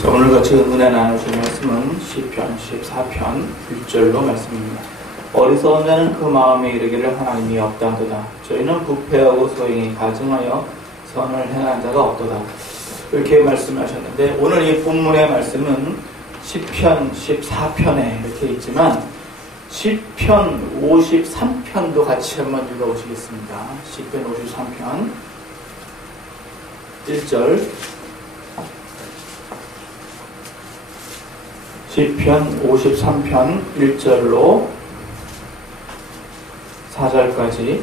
자, 오늘 같이 은혜 나누실 말씀은 시편 14편 1절로 말씀입니다. 어리석은 자는 그 마음에 이르기를 하나님이 없다 하도다. 저희는 부패하고 소행이 가증하여 선을 행한 자가 없도다. 이렇게 말씀하셨는데, 오늘 이 본문의 말씀은 시편 14편에 이렇게 있지만 시편 53편도 같이 한번 읽어보시겠습니다. 시편 53편 1절, 시편 53편 1절로 4절까지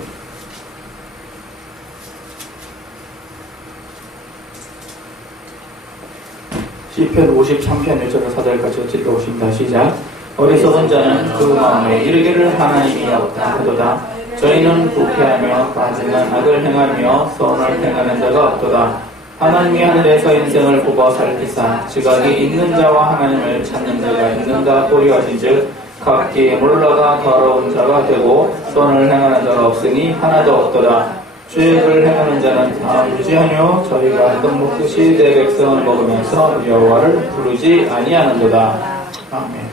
시편 53편 1절로 4절까지 읽어보십니다. 시작. 어리석은 자는 그 마음에 이르기를 하나님이 없다 하도다. 저희는 부패하며 가증한 악을 행하며 선을 행하는 자가 없도다. 하나님이 하늘에서 인생을 보고 살피사 지각이 있는 자와 하나님을 찾는 자가 있는가 보려 하신즉 각기 물러가 더러운 자가 되고 선을 행하는 자가 없으니 하나도 없도다. 죄를 행하는 자는 다 무지하뇨 저희가 떡먹듯이 내 백성을 먹으면서 여호와를 부르지 아니하는도다. 아멘.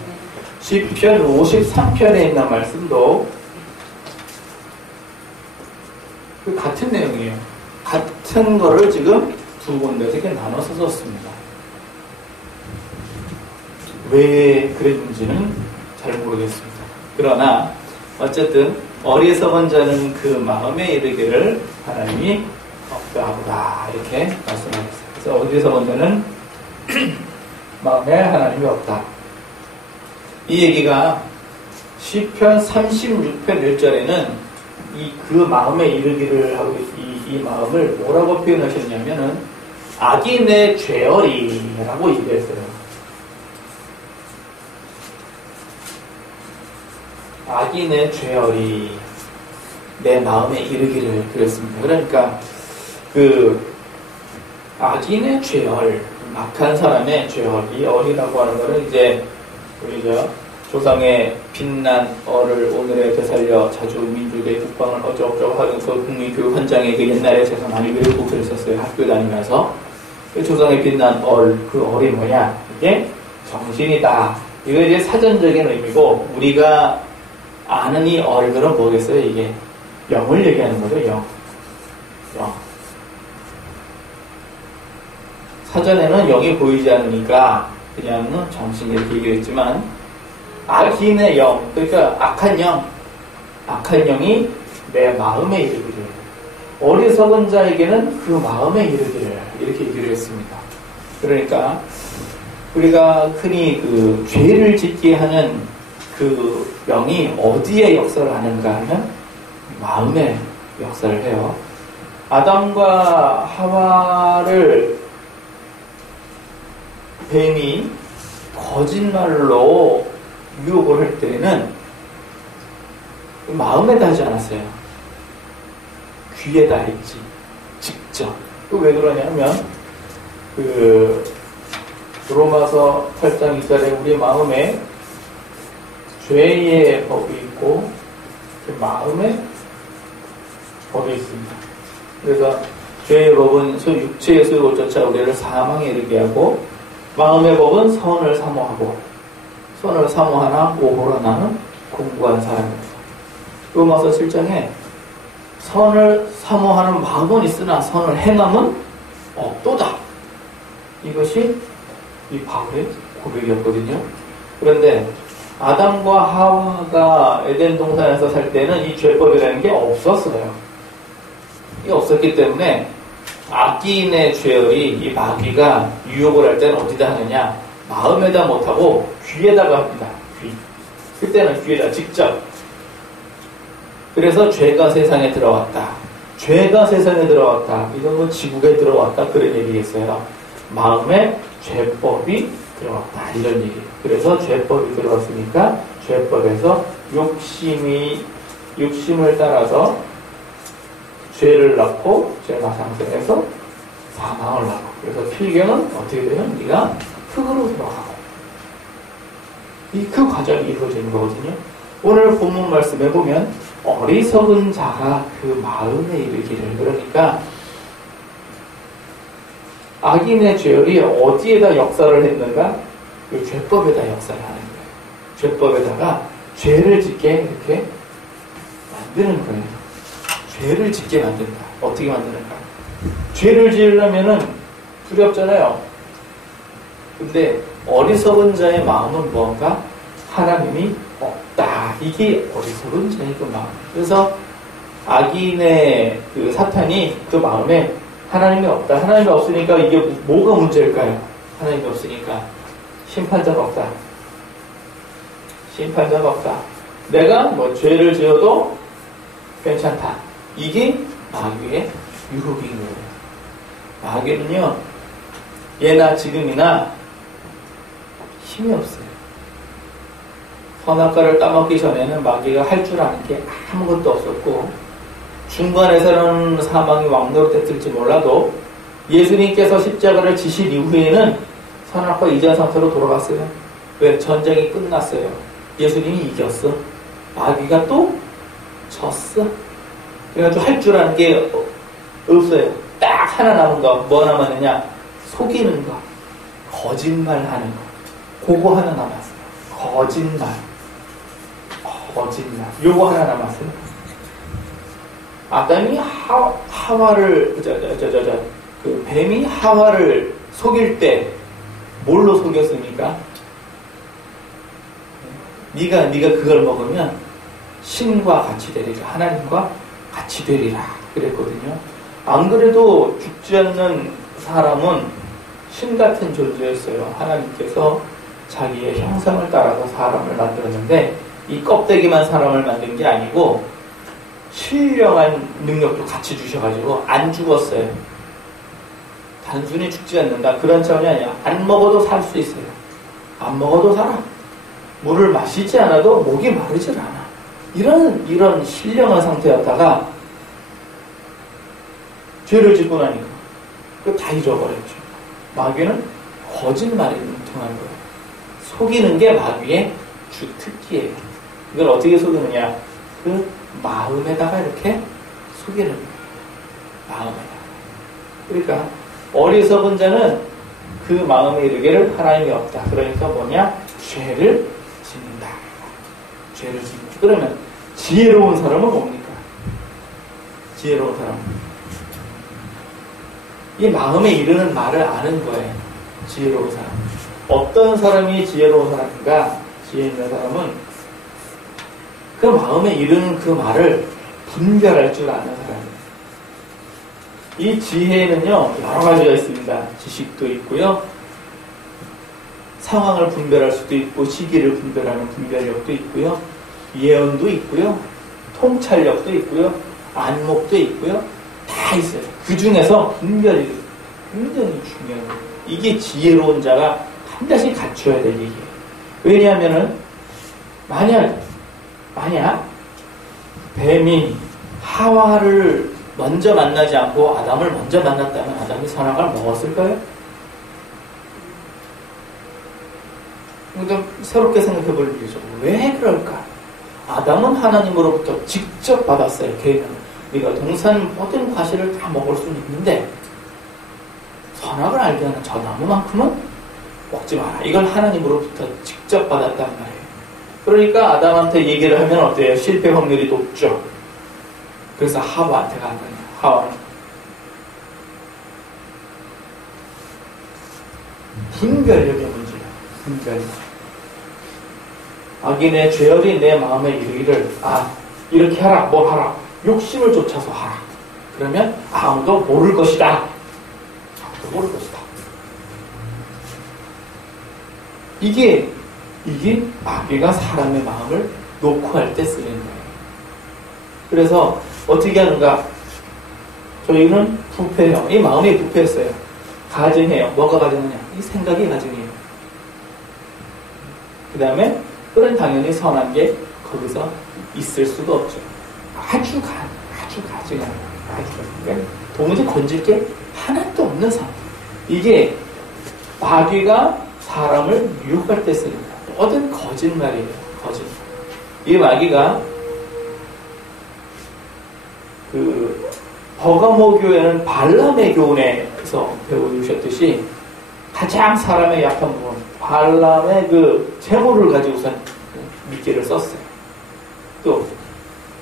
시편 53편에 있는 말씀도 그 같은 내용이에요. 같은 거를 지금 두 군데서 이렇게 나눠서 썼습니다. 왜 그랬는지는 잘 모르겠습니다. 그러나 어쨌든 어리석은 자는 그 마음에 이르기를 하나님이 없다 하다 이렇게 말씀하셨어요. 그래서 어리석은 자는 마음에 하나님이 없다. 이 얘기가 시편 36편 1절에는 그 마음에 이르기를 하고 이 마음을 뭐라고 표현하셨냐면은 악인의 죄어리라고 얘기했어요. 악인의 죄어리, 내 마음에 이르기를 그랬습니다. 그러니까 그 악인의 죄얼, 악한 사람의 죄얼, 이 얼이라고 하는 거는 이제 우리 조상의 빛난 얼을 오늘에 되살려 자주 민족의 국방을 어쩌고저쩌고 하면서 국민교육원장에 그 옛날에 제가 많이 외우고 그랬었어요. 학교 다니면서. 그 조상의 빛난 얼, 그 얼이 뭐냐? 이게 정신이다. 이거 이제 사전적인 의미고, 우리가 아는 이 얼들은 뭐겠어요? 이게 영을 얘기하는 거죠, 영. 사전에는 영이 보이지 않으니까 그냥 정신 이렇게 얘기했지만, 악인의 영, 그러니까 악한 영이 내 마음에 이르기를, 어리석은 자에게는 그 마음에 이르기를, 이렇게 얘기를 했습니다. 그러니까 우리가 흔히 그 죄를 짓게 하는 그 영이 어디에 역사를 하는가 하면 마음에 역사를 해요. 아담과 하와를 뱀이 거짓말로 유혹을 할 때는 마음에다 하지 않았어요. 귀에다 했지. 직접. 왜 그러냐면 로마서 8장 2절에 우리 마음에 죄의 법이 있고 마음의 법이 있습니다. 그래서 죄의 법은 육체의 소욕을 쫓아 우리를 사망에 이르게 하고, 마음의 법은 선을 사모하고, 선을 사모하나 오호라 나는 공부한 사람입니다. 로마서 7장에 선을 사모하는 마음은 있으나 선을 행함은 없도다. 이것이 이 바울의 고백이었거든요. 그런데 아담과 하와가 에덴 동산에서 살 때는 이 죄법이라는 게 없었어요. 이게 없었기 때문에 악인의 죄열이, 이 마귀가 유혹을 할 때는 어디다 하느냐? 마음에다 못하고 귀에다가 합니다. 귀. 그때는 귀에다 직접. 그래서 죄가 세상에 들어왔다. 죄가 세상에 들어왔다. 이건 지국에 들어왔다. 그런 얘기겠어요. 마음에 죄법이 들어왔다. 이런 얘기. 그래서 죄법이 들어왔으니까 죄법에서 욕심을 따라서 죄를 낳고 죄가 상승해서 사망을 낳고, 그래서 필경은 어떻게 되면 네가 흙으로 들어가고, 그 과정이 이루어지는 거거든요. 오늘 본문 말씀에 보면 어리석은 자가 그 마음에 이르기를, 그러니까 악인의 죄열이 어디에다 역사를 했는가? 그 죄법에다 역사를 하는 거예요. 죄법에다가 죄를 짓게 이렇게 만드는 거예요. 죄를 짓게 만든다. 어떻게 만드는가? 죄를 지으려면은 두렵잖아요. 근데 어리석은 자의 마음은 뭔가? 하나님이 없다. 이게 어리석은 자의 그 마음. 그래서 악인의 그 사탄이 그 마음에 하나님이 없다. 하나님이 없으니까 이게 뭐가 문제일까요? 하나님이 없으니까 심판자가 없다. 심판자가 없다. 내가 뭐 죄를 지어도 괜찮다. 이게 마귀의 유혹인 거예요. 마귀는요, 예나 지금이나 힘이 없어요. 선악과를 따먹기 전에는 마귀가 할 줄 아는 게 아무것도 없었고, 중간에서는 사망이 왕노릇했을지 몰라도 예수님께서 십자가를 지신 이후에는 선악과 이전 상태로 돌아갔어요. 왜? 전쟁이 끝났어요. 예수님이 이겼어. 마귀가 또 졌어. 그래가지고 할 줄 아는 게 없어요. 딱 하나 남은 거. 뭐 남았느냐? 속이는 거. 거짓말하는 거. 그거 하나 남았어요. 거짓말. 요거 하나 남았어요. 아담이 하와를, 그 뱀이 하와를 속일 때 뭘로 속였습니까? 네가 그걸 먹으면 신과 같이 되리라. 하나님과 같이 되리라. 그랬거든요. 안 그래도 죽지 않는 사람은 신 같은 존재였어요. 하나님께서 자기의 형상을 따라서 사람을 만들었는데 이 껍데기만 사람을 만든 게 아니고 신령한 능력도 같이 주셔가지고 안 죽었어요. 단순히 죽지 않는다. 그런 차원이 아니야. 안 먹어도 살 수 있어요. 안 먹어도 살아. 물을 마시지 않아도 목이 마르질 않아. 이런 신령한 상태였다가 죄를 짓고 나니까 그거 다 잃어버렸죠. 마귀는 거짓말에 능통한 거예요. 속이는 게 마귀의 주 특기예요. 이걸 어떻게 속이느냐? 그 마음에다가 이렇게 속이는 거예요. 마음에다가. 그러니까 어리석은 자는 그 마음에 이르기를 하나님이 없다. 그러니까 뭐냐? 죄를 짓는다. 죄를 짓는다. 그러면 지혜로운 사람은 뭡니까? 지혜로운 사람. 이 마음에 이르는 말을 아는 거예요. 지혜로운 사람. 어떤 사람이 지혜로운 사람인가? 지혜 있는 사람은 그 마음에 이르는 그 말을 분별할 줄 아는 사람이에요. 이 지혜는요, 여러 가지가 있습니다. 지식도 있고요. 상황을 분별할 수도 있고, 시기를 분별하는 분별력도 있고요. 예언도 있고요. 통찰력도 있고요. 안목도 있고요. 다 있어요. 그 중에서 분별이 굉장히 중요해요. 이게 지혜로운 자가 반드시 갖춰야 될 얘기예요. 왜냐하면은, 만약 뱀이 하와를 먼저 만나지 않고 아담을 먼저 만났다면 아담이 선악을 먹었을까요? 그러니까 새롭게 생각해 볼 일이죠. 왜 그럴까? 아담은 하나님으로부터 직접 받았어요. 계획은. 네가 동산 모든 과실을 다 먹을 수는 있는데 선악을 알게 하는 저 나무만큼은 먹지 마라. 이걸 하나님으로부터 직접 받았단 말이에요. 그러니까 아담한테 얘기를 하면 어때요? 실패 확률이 높죠. 그래서 하와한테 간 거예요. 하와는 분별력의 문제예요. 분별력. 악인의 죄열이 내 마음에 이르기를 이렇게 하라, 뭘 하라. 욕심을 쫓아서 하라. 그러면 아무도 모를 것이다. 아무도 모를 것이다. 이게 마귀가 사람의 마음을 녹화할 때 쓰는 거예요. 그래서 어떻게 하는가? 저희는 부패해요. 이 마음이 부패했어요. 가증해요. 뭐가 가증이냐? 이 생각이 가증이에요. 그 다음에 그런 당연히 선한 게 거기서 있을 수가 없죠. 아주 가증한 거예요. 도무지 건질 게 하나도 없는 상태. 이게 마귀가 사람을 유혹할 때 쓰는 거예요. 모든 거짓말이에요. 거짓말. 이 마귀가 버가모 교회는 발람의 교훈에서 앞서 배워주셨듯이 가장 사람의 약한 부분, 발람의 그 재물을 가지고선 미끼를 썼어요. 또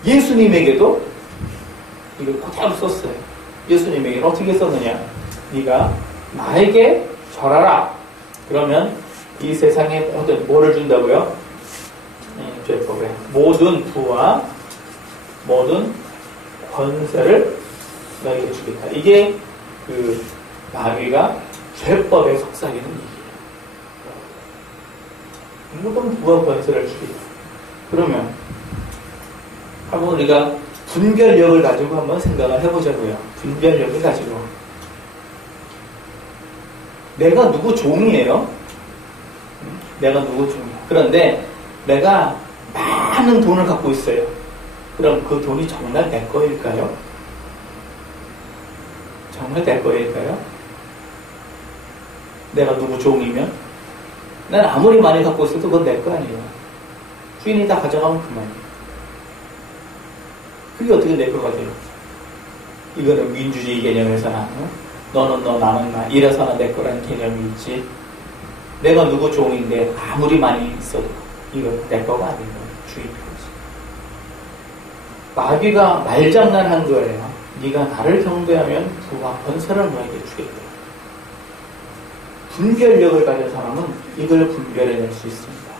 예수님에게도 이걸 그대로 썼어요. 예수님에게는 어떻게 썼느냐? 네가 나에게 절하라. 그러면 이 세상에 뭐를 준다고요? 죄법에 모든 부와 모든 권세를 너에게 주겠다. 이게 그 마귀가 죄법에 속삭이는 얘기예요. 모든 부와 권세를 주겠다. 그러면 한번 우리가 분별력을 가지고 한번 생각을 해보자고요. 분별력을 가지고 내가 누구 종이에요? 내가 누구 종이야. 그런데 내가 많은 돈을 갖고 있어요. 그럼 그 돈이 정말 내 거일까요? 정말 내 거일까요? 내가 누구 종이면? 난 아무리 많이 갖고 있어도 그건 내 거 아니에요. 주인이 다 가져가면 그만이에요. 그게 어떻게 내 거가 돼요? 이거는 민주주의 개념에서는 너는 너, 나는 나 이래서는 내 거라는 개념이 있지. 내가 누구 종인데 아무리 많이 있어도 이건 내 거가 아닌 거예요. 주인이 거지. 마귀가 말장난한 거예요. 네가 나를 경배하면 부와 권세를 너에게 주겠다. 분별력을 가진 사람은 이걸 분별해낼 수 있습니다.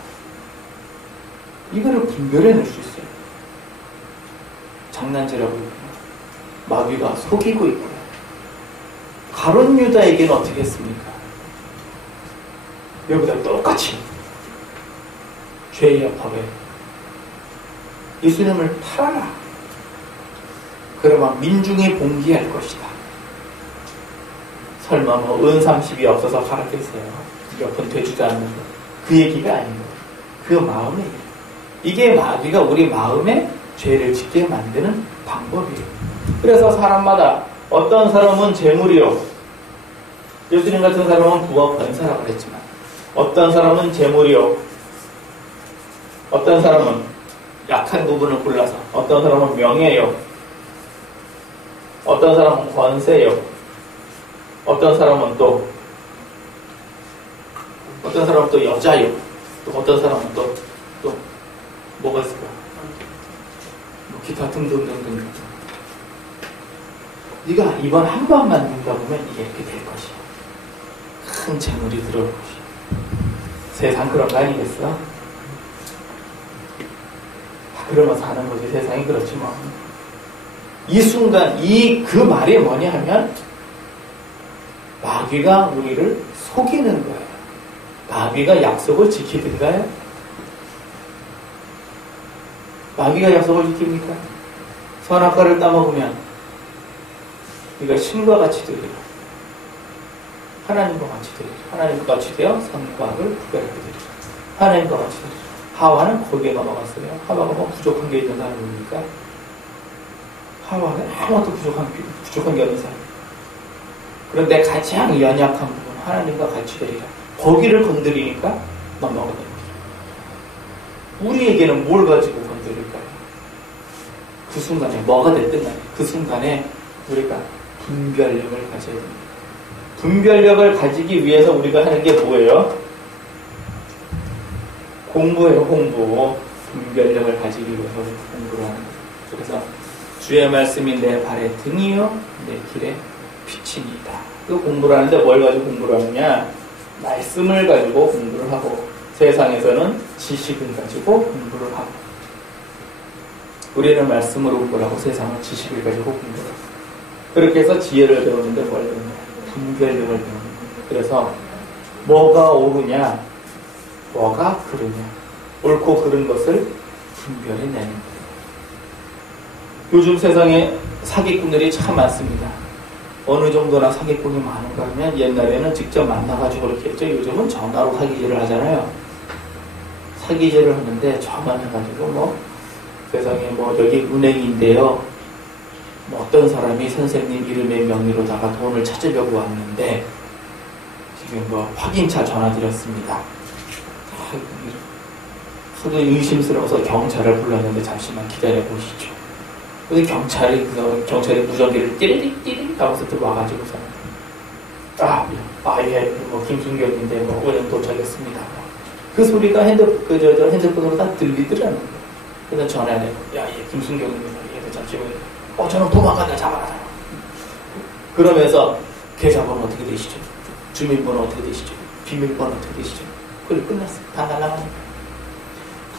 이거를 분별해낼 수 있어요. 장난질하고 있고요. 마귀가 속이고 있고요. 가룟 유다에게는 어떻게 했습니까? 여기다 똑같이 죄의 법에 예수님을 팔아라. 그러면 민중이 봉기할 것이다. 설마 뭐 은삼십이 없어서 가라겠어요. 몇 번 되지도 않는 거. 그 얘기가 아닌 거예요. 그 마음이에요. 이게 마귀가 우리 마음에 죄를 짓게 만드는 방법이에요. 그래서 사람마다 어떤 사람은 재물이요. 예수님 같은 사람은 부와 권세라고 그랬지만 어떤 사람은 재물이요. 어떤 사람은 약한 부분을 골라서 어떤 사람은 명예요. 어떤 사람은 권세요. 어떤 사람은 또 여자요. 또 어떤 사람은 또 뭐가 있을까? 기타 등등등등. 네가 이번 한 번만 눈다 보면 이게 이렇게 될 것이야. 큰 재물이 들어올 것이야. 세상 그런 거 아니겠어? 그러면서 하는 거지. 세상이 그렇지 뭐. 이 순간 그 말이 뭐냐 하면 마귀가 우리를 속이는 거예요. 마귀가 약속을 지키든가요? 마귀가 약속을 지킵니까? 선악과를 따먹으면 네가 신과 같이 되리라. 하나님과 같이 되리라. 하나님과 같이 되어 선과 악을 구별하게 되리라. 하나님과 같이 되리라. 하와는 거기에 넘어갔어요. 하와가 뭐 부족한 게 있는 사람입니까? 하와는 아무것도 부족한 게 없는 사람. 그런데 가장 연약한 부분 하나님과 같이 되리라. 거기를 건드리니까 넘어가게 됩니다. 우리에게는 뭘 가지고 건드릴까요? 그 순간에 뭐가 됐든 간에 그 순간에 우리가 분별력을 가져야 됩니다. 분별력을 가지기 위해서 우리가 하는 게 뭐예요? 공부예요, 공부. 분별력을 가지기 위해서 공부를 하는 거예요. 그래서 주의 말씀이 내 발의 등이요 내 길에 빛이니이다. 그 공부를 하는데 뭘 가지고 공부를 하느냐? 말씀을 가지고 공부를 하고 세상에서는 지식을 가지고 공부를 하고 우리는 말씀으로 공부를 하고 세상은 지식을 가지고 공부를 하고 그렇게 해서 지혜를 배우는데 뭘 배우냐? 분별력을 배우는 거예요. 그래서 뭐가 옳으냐? 뭐가 그르냐? 옳고 그른 것을 분별해내는 거예요. 요즘 세상에 사기꾼들이 참 많습니다. 어느 정도나 사기꾼이 많은가 하면 옛날에는 직접 만나가지고 그렇게 했죠. 요즘은 전화로 사기질을 하잖아요. 사기질을 하는데 전화해가지고 뭐 세상에 뭐 여기 은행인데요. 뭐 어떤 사람이 선생님 이름의 명의로다가 돈을 찾으려고 왔는데 지금 뭐 확인차 전화드렸습니다. 하도 의심스러워서 경찰을 불렀는데 잠시만 기다려보시죠. 그래서 경찰이 무전기를 띠리릭 하면서 들어와가지고서 예, 뭐, 김순경인데, 뭐, 오늘 도착했습니다. 그 소리가 핸드폰으로 다 들리더라는 거예요. 그래서 전화를 해요. 예, 김순경입니다. 예, 잠시만요. 저는 도망간다, 잡아라. 그러면서, 계좌번호 어떻게 되시죠? 주민번호 어떻게 되시죠? 비밀번호 어떻게 되시죠? 그래, 끝났어요. 다 날아가는 거예요.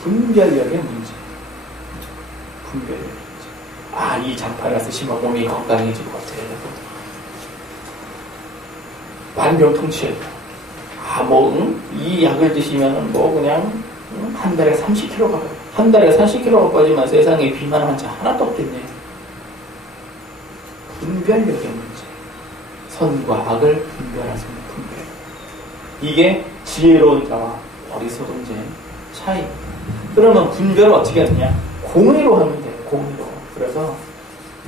분별력의 문제. 분별력의 문제. 이 장파가 쓰시면 몸이 건강해질 것 같아요. 만병통치예요. 이 약을 드시면은 그냥, 한 달에 30kg가 가요. 한 달에 30kg가 빠지면 세상에 비만 환자 하나도 없겠네요. 분별력의 문제. 선과 악을 분별하시는 분별. 이게 지혜로운 자와 어리석은 자의 차이. 그러면 분별을 어떻게 하느냐? 공의로 하면 돼요. 공의로. 그래서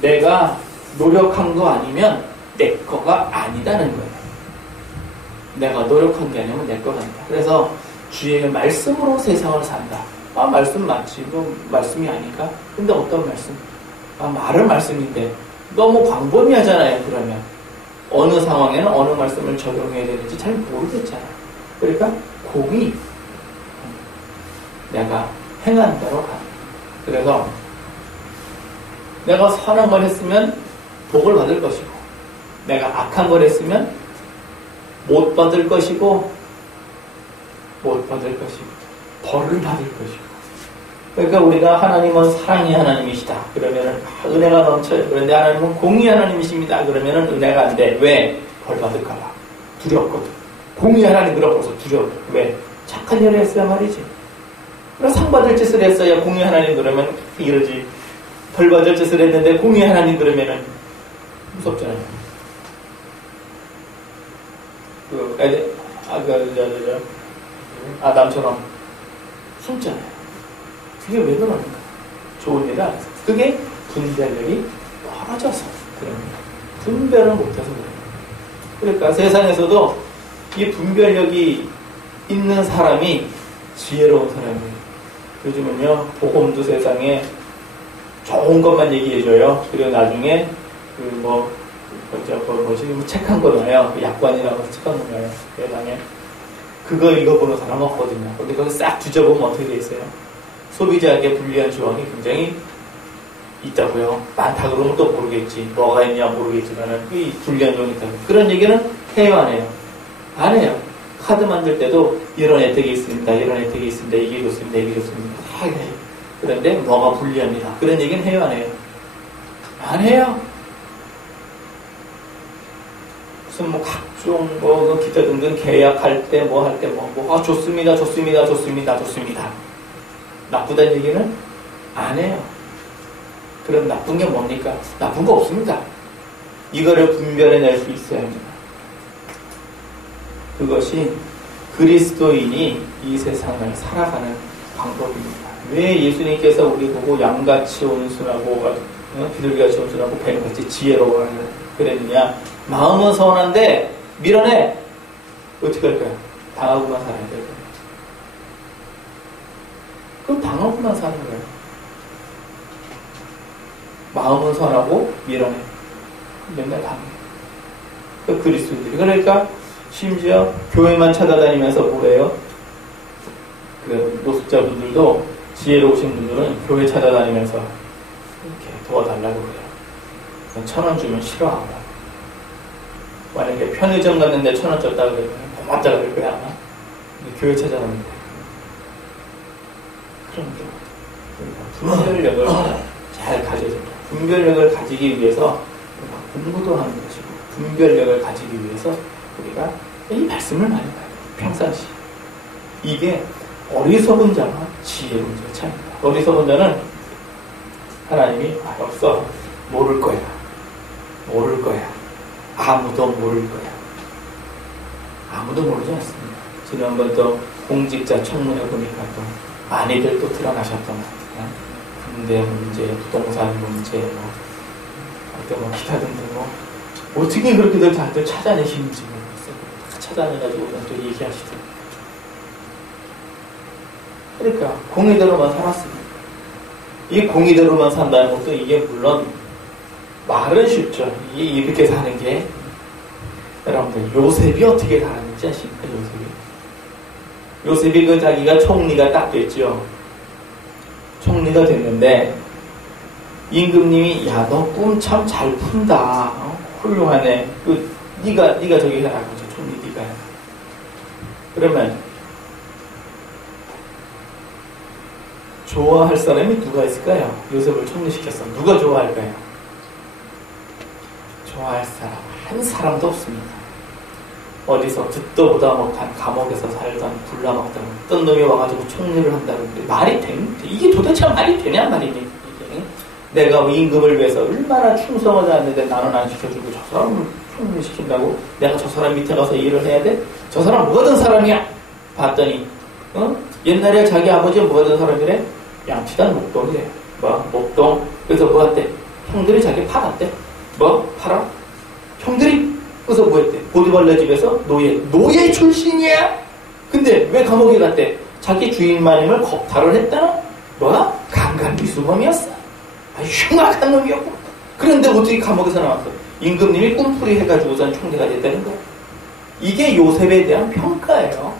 내가 노력한 거 아니면 내 거가 아니다는 거예요. 내가 노력한 게 아니면 내 거가 아니다. 그래서 주의 말씀으로 세상을 산다. 말씀 맞지. 말씀이 아닐까? 근데 어떤 말씀? 말은 말씀인데 너무 광범위하잖아요. 그러면 어느 상황에는 어느 말씀을 적용해야 되는지 잘 모르겠잖아요. 그러니까 공의. 내가 행한 대로 가. 그래서 내가 선한 걸 했으면 복을 받을 것이고, 내가 악한 걸 했으면 못 받을 것이고, 벌을 받을 것이고. 그러니까 우리가 하나님은 사랑의 하나님이시다. 그러면은 은혜가 넘쳐요. 그런데 하나님은 공의 하나님이십니다. 그러면은 은혜가 안 돼. 왜? 벌 받을까봐. 두렵거든. 공의 하나님이라 벌써 두려워. 왜? 착한 일을 했어야 말이지. 상 받을 짓을 했어야 공의 하나님 그러면 이러지. 벌 받을 짓을 했는데 공의 하나님 그러면은 무섭잖아요. 아담처럼 숨잖아요. 그게 왜 그러는가? 좋은 일을 안 해서. 그게 분별력이 떨어져서 그럽니다. 분별을 못해서 그래요. 그러니까 세상에서도 이 분별력이 있는 사람이 지혜로운 사람이에요. 요즘은요, 복음도 세상에 좋은 것만 얘기해줘요. 그리고 나중에, 책 한 거 나요. 약관이라고 책 한 거 나요. 세상에. 그거 읽어보는 사람 없거든요. 근데 그거 싹 뒤져보면 어떻게 돼 있어요? 소비자에게 불리한 조항이 굉장히 있다고요. 많다 그러면 또 모르겠지. 뭐가 있냐 모르겠지만은, 이 불리한 조항이 있다고. 그런 얘기는 해요, 안 해요? 안 해요. 카드 만들 때도 이런 혜택이 있습니다. 이런 혜택이 있습니다. 이게 좋습니다. 이게 좋습니다. 다 해요. 그런데 뭐가 불리합니다. 그런 얘기는 해요, 안 해요? 안 해요. 무슨 각종 기타 등등 계약할 때 좋습니다. 나쁘다는 얘기는 안 해요. 그럼 나쁜 게 뭡니까? 나쁜 거 없습니다. 이거를 분별해낼 수 있어야 합니다. 그것이 그리스도인이 이 세상을 살아가는 방법입니다. 왜 예수님께서 우리 보고 양같이 온순하고 비둘기같이 온순하고 뱀같이 지혜로워 그랬느냐? 마음은 선한데 밀어내. 어떻게 할까요? 당하고만 살아야 될까요? 그럼 당하고만 사는 거예요. 마음은 선하고 밀어내. 맨날 당해. 그 그리스도인들이. 그러니까 심지어 교회만 찾아다니면서 뭐래요? 그 노숙자분들도 지혜로우신 분들은 교회 찾아다니면서 이렇게 도와달라고 그래요. 1,000원 주면 싫어하고. 만약에 편의점 갔는데 1,000원 줬다 그러면 고맙다 그럴 거야 아마. 근데 교회 찾아다니면 돼. 그런 게 분별력을 잘 가져야 됩니다. 분별력을 가지기 위해서 공부도 하는 것이고, 분별력을 가지기 위해서 우리가 이 말씀을 많이 봐요. 평상시. 이게 어리석은 자와 지혜로운 자의 차이입니다. 어리석은 자는 하나님이 없어. 모를 거야. 아무도 모를 거야. 아무도 모르지 않습니다. 지난번 또 공직자 청문회 보니까 또 많이들 또 드러나셨던 것 같아요. 군대 문제, 부동산 문제, 기타 등등 어떻게 그렇게들 다들 찾아내시는지 모르겠어요. 다 찾아내가지고 또 얘기하시더라고요. 그러니까 공의대로만 살았습니다. 이 공의대로만 산다는 것도 이게 물론 말은 쉽죠. 이렇게 사는 게 여러분들, 요셉이 어떻게 살았는지 아십니까? 요셉이 그 자기가 총리가 딱 됐죠. 총리가 됐는데 임금님이 야, 너 꿈 참 잘 푼다. 훌륭하네. 네가 저기 해라. 총리 네가 해라. 그러면 좋아할 사람이 누가 있을까요? 요셉을 총리시켰어. 누가 좋아할까요? 좋아할 사람 한 사람도 없습니다. 어디서 듣도 보다 못한 감옥에서 살던 불나먹던 어떤 놈이 와가지고 총리를 한다는데 말이 됩니까? 이게 도대체 말이 되냐 말이니 이게. 내가 임금을 위해서 얼마나 충성하지 않는데 나는 안 시켜주고 저 사람을 총리 시킨다고? 내가 저 사람 밑에 가서 일을 해야 돼? 저 사람 뭐하던 사람이야? 봤더니 옛날에 자기 아버지가 뭐하던 사람이래? 양치단 목동이래. 목동. 그래서 뭐했대? 형들이 자기 팔았대. 팔아? 형들이 그래서 뭐했대? 보디발레 집에서 노예 출신이야? 근데 왜 감옥에 갔대? 자기 주인마님을 겁탈을 했다나? 강간미수범이었어. 흉악한 놈이었고. 그런데 어떻게 감옥에서 나왔어? 임금님이 꿈풀이 해가지고선 총리가 됐다는 거야. 이게 요셉에 대한 평가예요.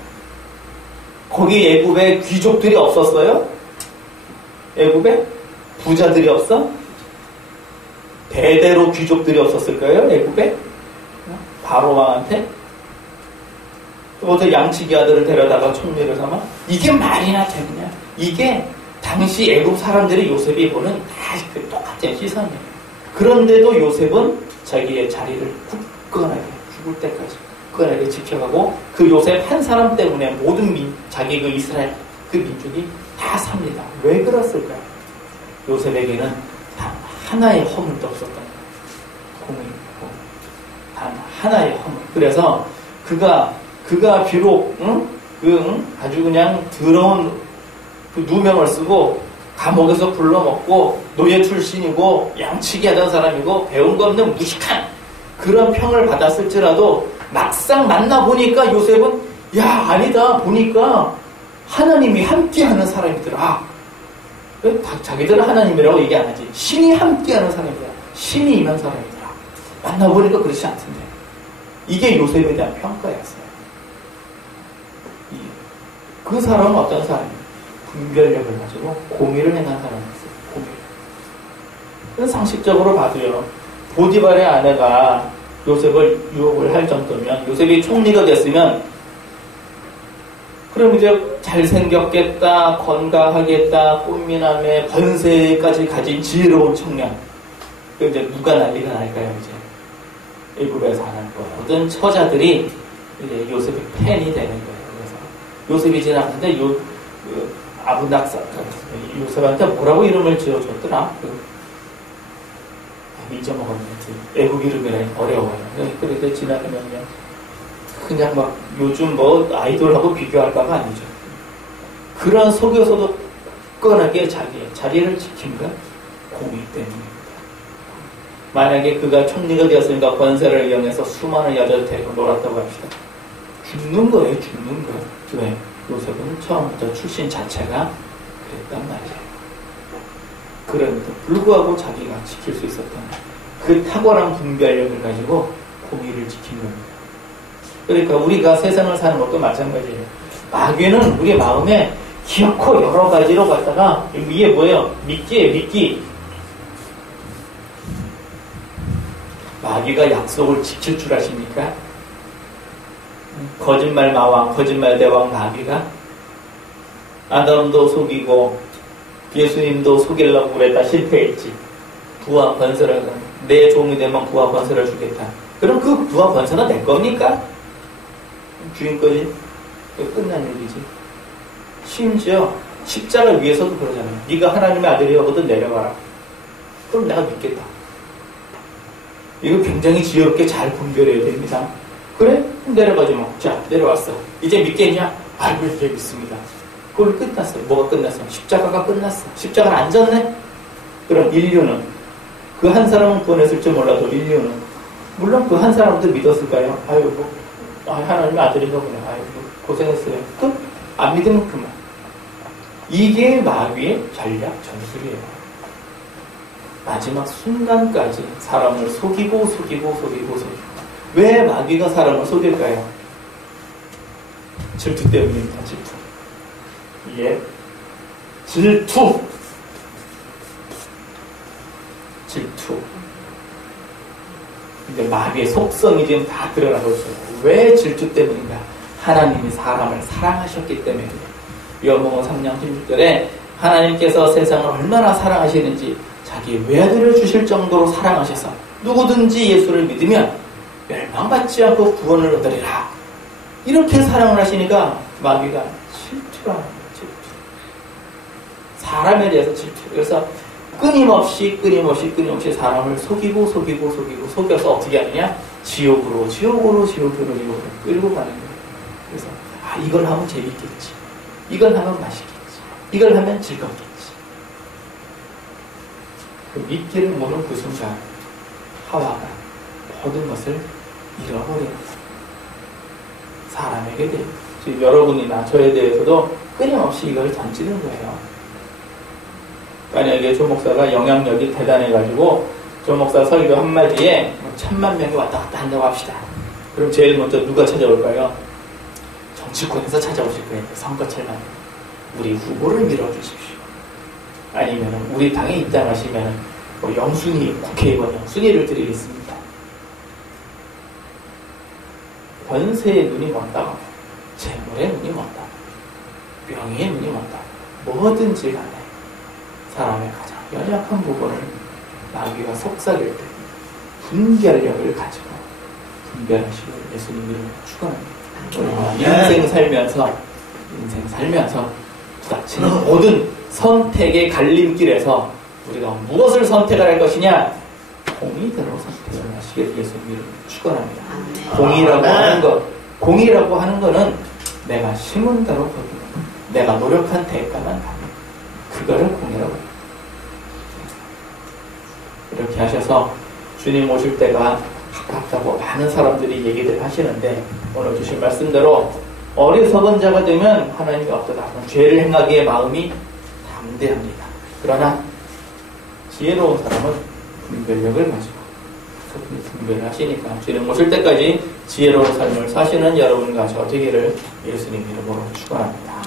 거기 애굽에 귀족들이 없었어요? 애굽에? 부자들이 없어? 대대로 귀족들이 없었을까요? 애굽에? 바로왕한테? 또 양치기 아들을 데려다가 총리를 삼아? 이게 말이나 되느냐? 이게 당시 애굽 사람들이 요셉이 보는 다 똑같은 시선이에요. 그런데도 요셉은 자기의 자리를 굳건하게 죽을 때까지 굳건하게 지켜가고 그 요셉 한 사람 때문에 모든 자기 그 이스라엘 그 민족이 다 삽니다. 왜 그랬을까요? 요셉에게는 단 하나의 허물도 없었던 거예요. 단 하나의 허물. 그래서 그가 비록 아주 그냥 더러운 그 누명을 쓰고 감옥에서 굴러먹고 노예 출신이고 양치기 하던 사람이고 배운 거 없는 무식한 그런 평을 받았을지라도 막상 만나보니까 요셉은 아니다 보니까 하나님이 함께하는 사람이더라. 자기들은 하나님이라고 얘기 안 하지. 신이 함께하는 사람이더라. 신이 임한 사람이더라. 만나보니까 그렇지 않던데. 이게 요셉에 대한 평가였어요. 그 사람은 어떤 사람이에요? 분별력을 가지고 공의를 행한 사람이었어요. 공의. 상식적으로 봐도요. 보디발의 아내가 요셉을 유혹을 할 정도면 요셉이 총리가 됐으면 그럼 이제 잘생겼겠다, 건강하겠다, 꽃미남의 권세까지 가진 지혜로운 청년. 이제 누가 난리가 날까요, 이제? 애굽에 사는 모든 처자들이 이제 요셉의 팬이 되는 거예요. 그래서 요셉이 지나갔는데 아브낙사 요셉한테 뭐라고 이름을 지어줬더라? 잊어먹었는지 애국 이름이라 어려워요. 그런데 지나가면요. 그냥 막 요즘 아이돌하고 비교할 바가 아니죠. 그런 속에서도 굳건하게 자기의 자리를 지킨 건 공의 때문입니다. 만약에 그가 총리가 되었으니까 권세를 이용해서 수많은 여자를 데리고 놀았다고 합시다. 죽는 거예요. 왜? 요셉은 처음부터 출신 자체가 그랬단 말이에요. 그런데도 불구하고 자기가 지킬 수 있었던 그 탁월한 분별력을 가지고 공의를 지킨 겁니다. 그러니까 우리가 세상을 사는 것도 마찬가지예요. 마귀는 우리 마음에 기어코 여러 가지로 갖다가 이게 뭐예요? 미끼예요, 미끼. 마귀가 약속을 지킬 줄 아십니까? 거짓말 마왕, 거짓말 대왕 마귀가 아담도 속이고 예수님도 속이려고 그랬다 실패했지. 부와 권세를 내 종이 되면 부와 권세를 주겠다. 그럼 그 부와 권세는 내 겁니까? 주인 거지. 끝난 얘기지. 심지어 십자가 위에서도 그러잖아요. 네가 하나님의 아들이거든 내려가라. 그럼 내가 믿겠다. 이거 굉장히 지혜롭게 잘 분별해야 됩니다. 그래? 그럼 내려가지 뭐. 자, 내려왔어. 이제 믿겠냐? 아이고, 이제 믿습니다. 그걸 끝났어요. 뭐가 끝났어? 십자가가 끝났어. 십자가는 안 졌네? 그럼 인류는 그 한 사람은 구원했을지 몰라도 인류는 물론 그 한 사람도 믿었을까요? 아이고, 하나님의 아들인가 보네. 아이고, 고생했어요. 끝? 안 믿으면 그만. 이게 마귀의 전략 전술이에요. 마지막 순간까지 사람을 속이고 왜 마귀가 사람을 속일까요? 질투 때문입니다. 질투. 예. 질투. 이제 마귀의 속성이 지금 다 드러나고 있어요. 왜 질투 때문인가? 하나님이 사람을 사랑하셨기 때문에. 요한복음 3장 16절에 하나님께서 세상을 얼마나 사랑하시는지 자기 외아들을 주실 정도로 사랑하셔서 누구든지 예수를 믿으면 멸망받지 않고 구원을 얻으리라. 이렇게 사랑을 하시니까 마귀가 질투라는 거예요. 질투. 사람에 대해서 질투. 그래서 끊임없이 사람을 속여서 어떻게 하느냐? 지옥으로 끌고 가는 거예요. 그래서 이걸 하면 재밌겠지. 이걸 하면 맛있겠지. 이걸 하면 즐겁겠지. 그 믿기를 모르는 그 순간 하와가 모든 것을 잃어버리는 거예요. 사람에게 대해 지금 여러분이나 저에 대해서도 끊임없이 이걸 던지는 거예요. 만약에 조 목사가 영향력이 대단해가지고 조 목사 설교 한마디에 1000만 명이 왔다 갔다 한다고 합시다. 그럼 제일 먼저 누가 찾아올까요? 정치권에서 찾아오실 거예요. 선거철만 우리 후보를 밀어주십시오. 아니면 우리 당에 입당하시면 영순위, 국회의원 영순위를 드리겠습니다. 권세의 눈이 먼다, 재물의 눈이 먼다, 명예의 눈이 먼다. 뭐든지 간에 사람의 가장 연약한 부분을 마귀가 속삭일 때 분별력을 가지고 분별하시고 예수님을 축원합니다. 인생 살면서 부닥치는 모든 선택의 갈림길에서 우리가 무엇을 선택을 할 것이냐? 공의대로 선택을 하시길 예수님을 축원합니다. 공의라고 하는 거는 내가 심은 대로 거두는, 내가 노력한 대가만 받는, 그거를 공의라고 합니다. 이렇게 하셔서 주님 오실 때가 가깝다고 많은 사람들이 얘기를 하시는데, 오늘 주신 말씀대로 어리석은 자가 되면 하나님이 어떠다? 죄를 행하기에 마음이 담대합니다. 그러나 지혜로운 사람은 분별력을 가지고 분별을 하시니까 주님 오실 때까지 지혜로운 삶을 사시는 여러분과 저 되기를 예수님 이름으로 축원합니다.